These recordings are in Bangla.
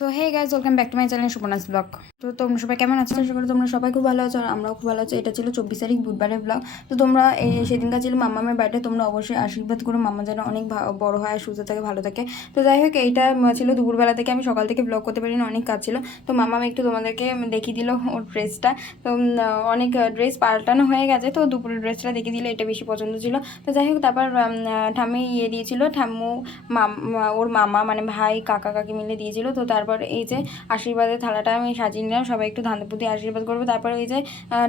তো hey guys, welcome back to my channel Suparna's blog. তো তোমরা সবাই কেমন আছো? আশা করি তোমরা সবাই খুব ভালো আছো আর আমরাও খুব ভালো আছি। এটা ছিল 24 তারিখ বুধবারের ব্লগ। তো তোমরা সেদিনকার ছিল মাম্মামের বার্থডে। তোমরা অবশ্যই আশীর্বাদ করো মাম্মা যেন অনেক বড় হয় আর সুস্থ থাকে, ভালো থাকে। তো যাই হোক, এইটা ছিল দুপুরবেলা থেকে, আমি সকাল থেকে ব্লগ করতে পারিনি, অনেক কাজ ছিল। তো মাম্মাম একটু তোমাদেরকে দেখিয়ে দিল ওর ড্রেসটা। তো অনেক ড্রেস পাল্টানো হয়ে গেছে, তো দুপুরের ড্রেসটা দেখিয়ে দিলে, এটা বেশি পছন্দ ছিল। তো যাই হোক, তারপর ঠাম্মি দিয়েছিল, ঠাম্মু ওর মামা মানে ভাই কাকা কাকি মিলে দিয়েছিল। তো তারপর এই যে আশীর্বাদের থালাটা আমি সাজিয়ে নিলাম, সবাই একটু ধানপুতি আশীর্বাদ করবে। তারপরে এই যে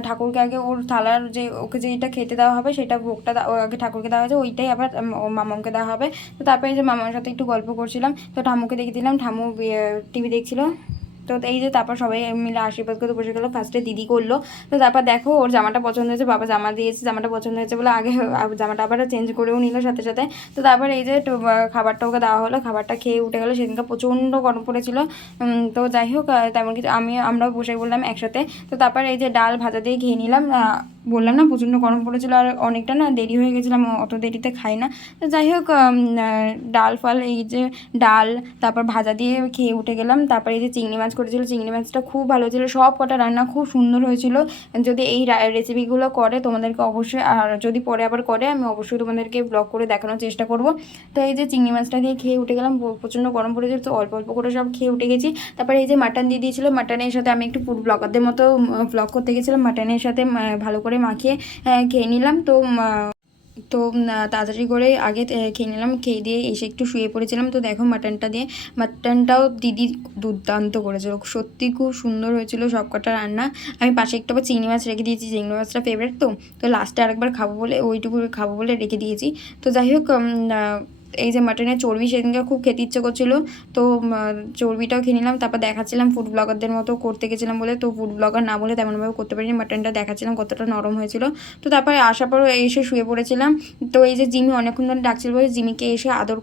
ঠাকুরকে আগে ওর থালার যে ওকে যেটা খেতে দেওয়া হবে সেটা ভোগটা আগে ঠাকুরকে দেওয়া হয়েছে, ওইটাই আবার ও মামাকে দেওয়া হবে। তো তারপরে এই যে মামার সাথে একটু গল্প করছিলাম, তো ঠাম্মুকে দেখে দিলাম, ঠাম্মু টিভি দেখছিল। তো এই যে তারপর সবাই মিলে আশীর্বাদ করতে বসে গেলো। ফার্স্টে দিদি করলো। তো তারপর দেখো ওর জামাটা পছন্দ হয়েছে, বাবা জামা দিয়েছে, জামাটা পছন্দ হয়েছে বলে আগে জামাটা আবার চেঞ্জ করেও নিল সাথে সাথে। তো তারপর এই যে খাবারটা ওকে দেওয়া হলো, খাবারটা খেয়ে উঠে গেলো। সেদিনকে প্রচণ্ড গরম পড়েছিল। তো যাই হোক, তেমন কিছু আমরাও বসে বললাম একসাথে। তো তারপর এই যে ডাল ভাজা দিয়ে খেয়ে নিলাম। বললাম না প্রচণ্ড গরম পড়েছিল আর অনেকটা না দেরি হয়ে গেছিলাম, অত দেরিতে খাই না। তো যাই হোক, ডাল ফাল এই যে ডাল তারপর ভাজা দিয়ে খেয়ে উঠে গেলাম। তারপর এই যে চিংড়ি মাছ করেছিল, চিংড়ি মাছটা খুব ভালো ছিল, সব কটা রান্না খুব সুন্দর হয়েছিল। যদি এই রেসিপিগুলো করে তোমাদেরকে অবশ্যই, আর যদি পরে আবার করে আমি অবশ্যই তোমাদেরকে ব্লগ করে দেখানোর চেষ্টা করব। তো এই যে চিংড়ি মাছটা দিয়ে খেয়ে উঠে গেলাম, প্রচণ্ড গরম পড়েছিল, তো অল্প অল্প করে সব খেয়ে উঠে গেছি। তারপরে এই যে মাটন দিয়ে দিয়েছিলো, মাটনের সাথে আমি একটু ফুড ব্লগারদের মতো ব্লগ করতে গেছিলাম, মাটনের সাথে ভালো করে মাখিয়ে খেয়ে নিলাম। তো তো তাড়াতাড়ি করে আগে খেয়ে নিলাম, খেয়ে দিয়ে এসে একটু শুয়ে পড়েছিলাম। তো দেখো মাটনটা দিয়ে, মাটনটাও দিদি দুর্দান্ত করেছিল, সত্যি খুব সুন্দর হয়েছিল সব কটা রান্না। আমি পাশে একটু আবার চিংড়ি মাছ রেখে দিয়েছি, চিংড়ি মাছটা ফেভারিট, তো লাস্টে আরেকবার খাবো বলে ওইটুকু খাবো বলে রেখে দিয়েছি। তো যাই হোক, এই যে মাটনের চর্বি সেদিনকে খুব খেতে ইচ্ছে করছিলো, তো চর্বিটাও খেয়ে নিলাম। তারপর দেখাচ্ছিলাম ফুড ব্লগারদের মতো করতে গেছিলাম বলে, তো ফুড ব্লগার না বলে তেমনভাবে করতে পারিনি, মাটনটা দেখাচ্ছিলাম কতটা নরম হয়েছিল। তো তারপরে আসার পর এসে শুয়ে পড়েছিলাম। তো এই যে জিমি অনেকক্ষণ ধরে ডাকছিল বলে জিমিকে এসে আদর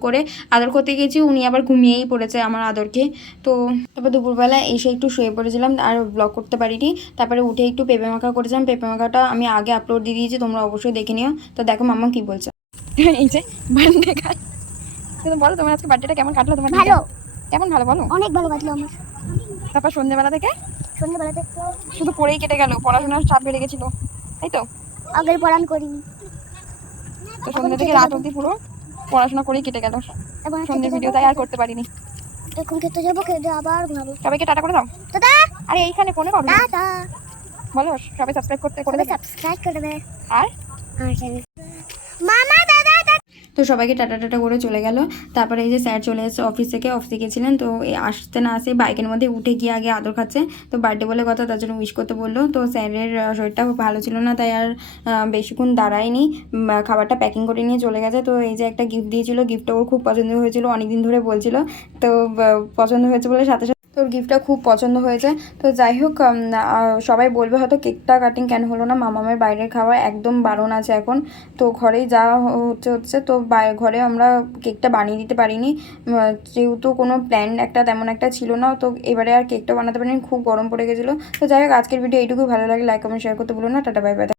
করতে গেছি, উনি আবার ঘুমিয়েই পড়েছে আমার আদরকে। তো তারপর দুপুরবেলা এসে একটু শুয়ে পড়েছিলাম আর ব্লগ করতে পারিনি। তারপরে উঠে একটু পেঁপে মাখা করেছিলাম, পেঁপে মাখাটা আমি আগে আপলোড দিয়ে দিয়েছি, তোমরা অবশ্যই দেখে নিও। তো দেখো মাম্মা কি বলছে। এই যে বার্থডে খাই, তুমি বলো তোমার আজকে বার্থডেটা কেমন কাটলো? তোমার ভালো, কেমন ভালো বলো? অনেক ভালো কাটলো আমার। তারপর সন্ধ্যেবেলা থেকে শুধু পড়েই কেটে গেল, পড়াশোনার চাপ বেড়ে গেছিল, তাই তো? আগের পড়া আমি করিনি, তো সন্ধ্যে থেকে রাত অবধি পুরো পড়াশোনা করেই কেটে গেল, সন্ধ্যে ভিডিও তাই আর করতে পারিনি। এখন খেতে যাবো, খেতে আবার ঘুমাবো। সবাইকে টাটা করে দাও। টাটা। আরে এইখানে ফোনে করো, টাটা। বলো সবাই সাবস্ক্রাইব করে দেবে। সাবস্ক্রাইব করে দেবে। আর মামা দাদা। তো সবাইকে টাটা টাটা করে চলে গেল। তারপরে এই যে স্যার চলে এসেছে অফিসে গেছিলেন, তো আসতে না আসে বাইকের মধ্যে উঠে গিয়ে আগে আদর খাচ্ছে। তো বার্থডে বলে কথা, তার জন্য উইশ করতে বললো। তো স্যারের শরীরটা খুব ভালো ছিল না, তাই আর বেশিক্ষণ দাঁড়ায়নি, খাবারটা প্যাকিং করে নিয়ে চলে গেছে। তো এই যে একটা গিফট দিয়েছিল, গিফটটা ওর খুব পছন্দ হয়েছিল, অনেকদিন ধরে বলছিল। তো পছন্দ হয়েছে বলে সাথে সাথে তোর গিফটটা খুব পছন্দ হয়েছে। তো যাই হোক, সবাই বলবে হয়তো কেকটা কাটিং কেন হলো না, মামামের বাইরের খাবার একদম বারণ আছে এখন। তো ঘরেই যা হচ্ছে, তো ঘরে আমরা কেকটা বানিয়ে দিতে পারিনি, যেহেতু কোনো প্ল্যান একটা তেমন একটা ছিল না। তো এবারে আর কেকটা বানাতে পারিনি, খুব গরম পড়ে গেছিলো। তো যাই হোক, আজকের ভিডিও এইটুকুই, ভালো লাগে লাইক কমেন্ট শেয়ার করতে ভুলো না। Tata bye bye.